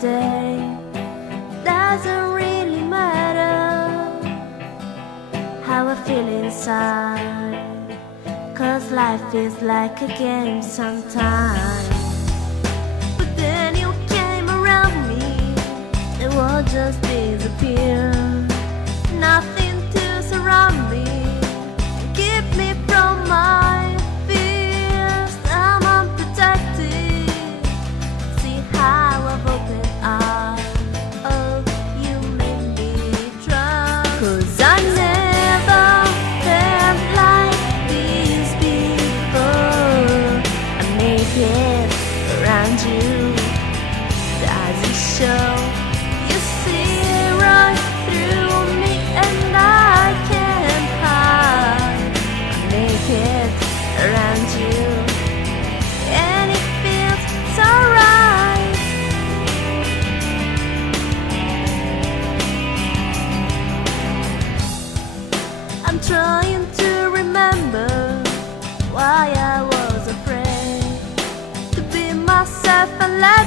day. Doesn't really matter how I feel inside, 'cause life is like a game sometimes. But then you came around me, the world just disappeared. Nothing to surround me, keep me from my fears. I'm unprotected, see how I've opened up. Oh, you made me drunk, 'cause I never felt like this before. I make it around you, does it show? You see right through me and I can't hide. I make it around you and it feels so right. I'm trying to remember why I was afraid to be myself and let